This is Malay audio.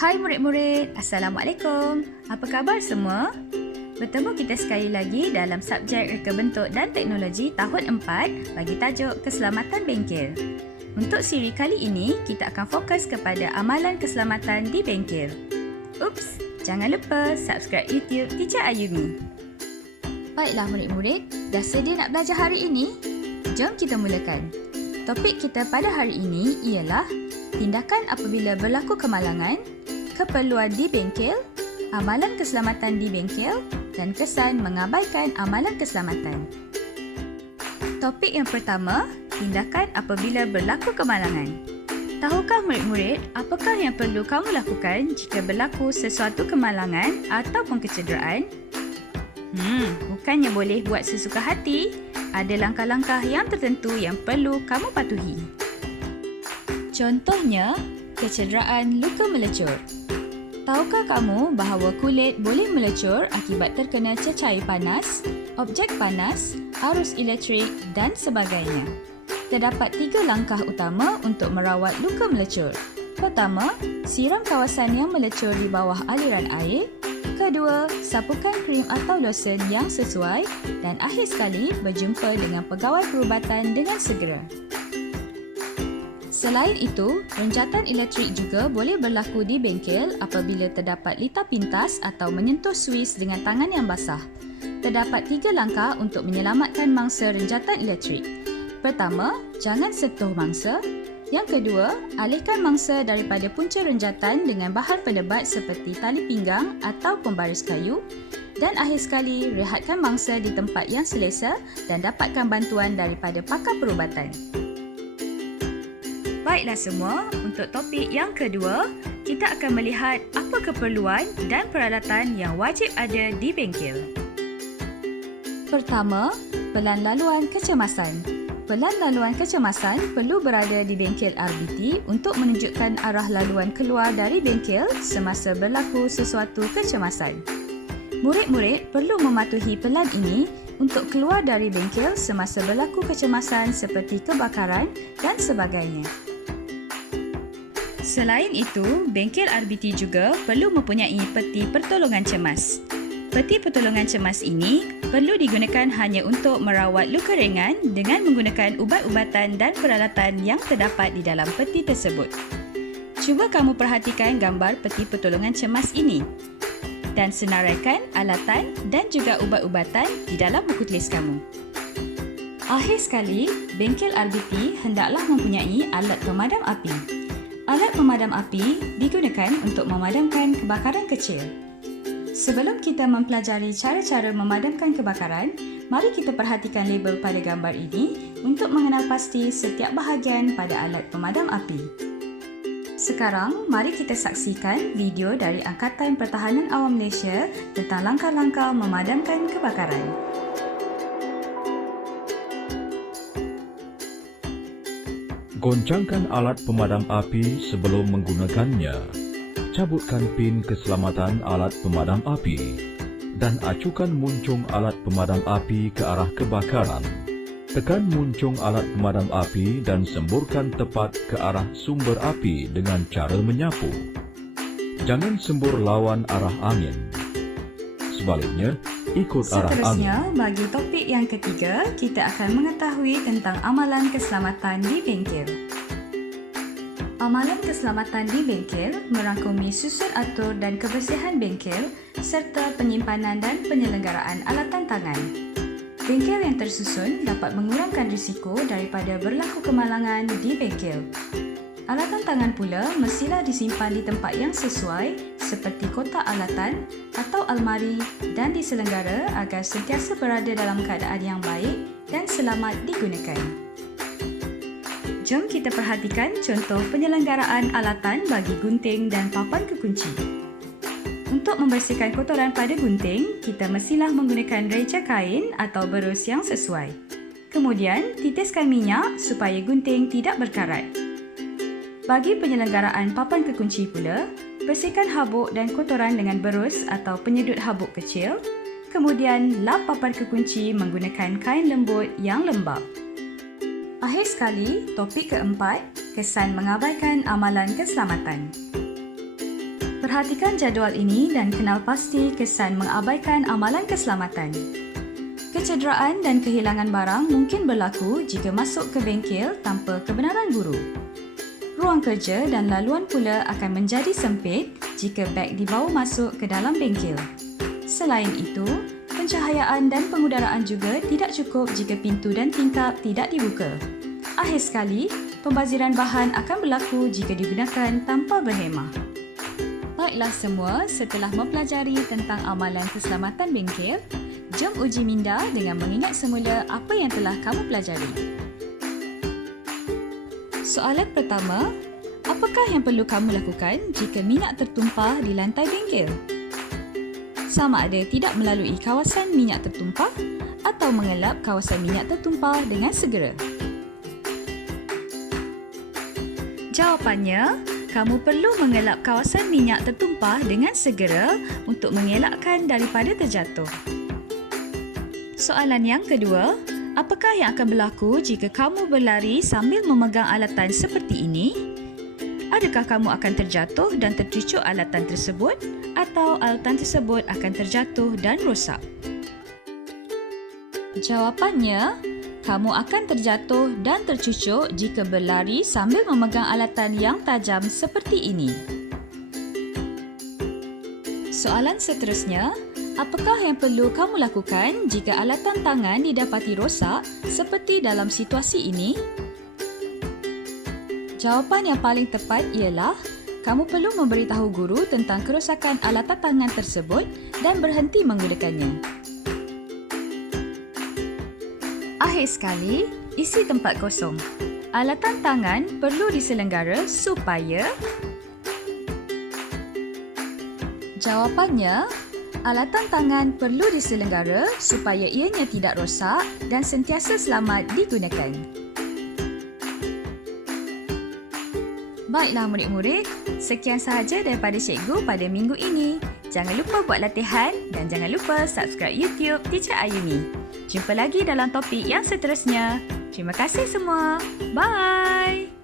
Hai murid-murid, Assalamualaikum. Apa khabar semua? Bertemu kita sekali lagi dalam subjek Reka Bentuk dan Teknologi tahun 4 bagi tajuk Keselamatan Bengkel. Untuk siri kali ini, kita akan fokus kepada amalan keselamatan di bengkel. Ups, jangan lupa subscribe YouTube Teacher Ayumi. Baiklah murid-murid, dah sedia nak belajar hari ini? Jom kita mulakan. Topik kita pada hari ini ialah tindakan apabila berlaku kemalangan, keperluan di bengkel, amalan keselamatan di bengkel dan kesan mengabaikan amalan keselamatan. Topik yang pertama, tindakan apabila berlaku kemalangan. Tahukah murid-murid apakah yang perlu kamu lakukan jika berlaku sesuatu kemalangan ataupun kecederaan? Bukannya boleh buat sesuka hati. Ada langkah-langkah yang tertentu yang perlu kamu patuhi. Contohnya, kecederaan luka melecur. Tahukah kamu bahawa kulit boleh melecur akibat terkena cecair panas, objek panas, arus elektrik dan sebagainya? Terdapat 3 langkah utama untuk merawat luka melecur. Pertama, siram kawasan yang melecur di bawah aliran air. Kedua, sapukan krim atau lotion yang sesuai. Dan akhir sekali, berjumpa dengan pegawai perubatan dengan segera. Selain itu, renjatan elektrik juga boleh berlaku di bengkel apabila terdapat litar pintas atau menyentuh suis dengan tangan yang basah. Terdapat 3 langkah untuk menyelamatkan mangsa renjatan elektrik. Pertama, jangan sentuh mangsa. Yang kedua, alihkan mangsa daripada punca renjatan dengan bahan pendebat seperti tali pinggang atau pembaris kayu. Dan akhir sekali, rehatkan mangsa di tempat yang selesa dan dapatkan bantuan daripada pakar perubatan. Baiklah semua, untuk topik yang kedua, kita akan melihat apa keperluan dan peralatan yang wajib ada di bengkel. Pertama, pelan laluan kecemasan. Pelan laluan kecemasan perlu berada di bengkel RBT untuk menunjukkan arah laluan keluar dari bengkel semasa berlaku sesuatu kecemasan. Murid-murid perlu mematuhi pelan ini untuk keluar dari bengkel semasa berlaku kecemasan seperti kebakaran dan sebagainya. Selain itu, bengkel RBT juga perlu mempunyai peti pertolongan cemas. Peti pertolongan cemas ini perlu digunakan hanya untuk merawat luka ringan dengan menggunakan ubat-ubatan dan peralatan yang terdapat di dalam peti tersebut. Cuba kamu perhatikan gambar peti pertolongan cemas ini dan senaraikan alatan dan juga ubat-ubatan di dalam buku tulis kamu. Akhir sekali, bengkel RBT hendaklah mempunyai alat pemadam api. Alat pemadam api digunakan untuk memadamkan kebakaran kecil. Sebelum kita mempelajari cara-cara memadamkan kebakaran, mari kita perhatikan label pada gambar ini untuk mengenal pasti setiap bahagian pada alat pemadam api. Sekarang, mari kita saksikan video dari Angkatan Pertahanan Awam Malaysia tentang langkah-langkah memadamkan kebakaran. Goncangkan alat pemadam api sebelum menggunakannya. Cabutkan pin keselamatan alat pemadam api dan acukan muncung alat pemadam api ke arah kebakaran. Tekan muncung alat pemadam api dan semburkan tepat ke arah sumber api dengan cara menyapu. Jangan sembur lawan arah angin. Sebaliknya, ikut arah angin. Seterusnya, bagi topik yang ketiga, kita akan mengetahui tentang amalan keselamatan di bengkel. Amalan keselamatan di bengkel merangkumi susun atur dan kebersihan bengkel serta penyimpanan dan penyelenggaraan alatan tangan. Bengkel yang tersusun dapat mengurangkan risiko daripada berlaku kemalangan di bengkel. Alatan tangan pula mestilah disimpan di tempat yang sesuai seperti kotak alatan atau almari dan diselenggara agar sentiasa berada dalam keadaan yang baik dan selamat digunakan. Jom kita perhatikan contoh penyelenggaraan alatan bagi gunting dan papan kekunci. Untuk membersihkan kotoran pada gunting, kita mestilah menggunakan reja kain atau berus yang sesuai. Kemudian, titiskan minyak supaya gunting tidak berkarat. Bagi penyelenggaraan papan kekunci pula, bersihkan habuk dan kotoran dengan berus atau penyedut habuk kecil. Kemudian, lap papan kekunci menggunakan kain lembut yang lembap. Akhir sekali, topik keempat, kesan mengabaikan amalan keselamatan. Perhatikan jadual ini dan kenal pasti kesan mengabaikan amalan keselamatan. Kecederaan dan kehilangan barang mungkin berlaku jika masuk ke bengkel tanpa kebenaran guru. Ruang kerja dan laluan pula akan menjadi sempit jika beg dibawa masuk ke dalam bengkel. Selain itu, pencahayaan dan pengudaraan juga tidak cukup jika pintu dan tingkap tidak dibuka. Akhir sekali, pembaziran bahan akan berlaku jika digunakan tanpa berhemah. Baiklah semua, setelah mempelajari tentang amalan keselamatan bengkel, jom uji minda dengan mengingat semula apa yang telah kamu pelajari. Soalan pertama, apakah yang perlu kamu lakukan jika minyak tertumpah di lantai bengkel? Sama ada tidak melalui kawasan minyak tertumpah atau mengelap kawasan minyak tertumpah dengan segera. Jawapannya, kamu perlu mengelap kawasan minyak tertumpah dengan segera untuk mengelakkan daripada terjatuh. Soalan yang kedua, apakah yang akan berlaku jika kamu berlari sambil memegang alatan seperti ini? Adakah kamu akan terjatuh dan tercucuk alatan tersebut atau alatan tersebut akan terjatuh dan rosak? Jawapannya, kamu akan terjatuh dan tercucuk jika berlari sambil memegang alatan yang tajam seperti ini. Soalan seterusnya, apakah yang perlu kamu lakukan jika alatan tangan didapati rosak seperti dalam situasi ini? Jawapan yang paling tepat ialah kamu perlu memberitahu guru tentang kerosakan alatan tangan tersebut dan berhenti menggunakannya. Akhir sekali, isi tempat kosong. Alatan tangan perlu diselenggara supaya... Jawapannya, alatan tangan perlu diselenggara supaya ianya tidak rosak dan sentiasa selamat digunakan. Baiklah murid-murid, sekian sahaja daripada cikgu pada minggu ini. Jangan lupa buat latihan dan jangan lupa subscribe YouTube Teacher Ayumi. Jumpa lagi dalam topik yang seterusnya. Terima kasih semua. Bye!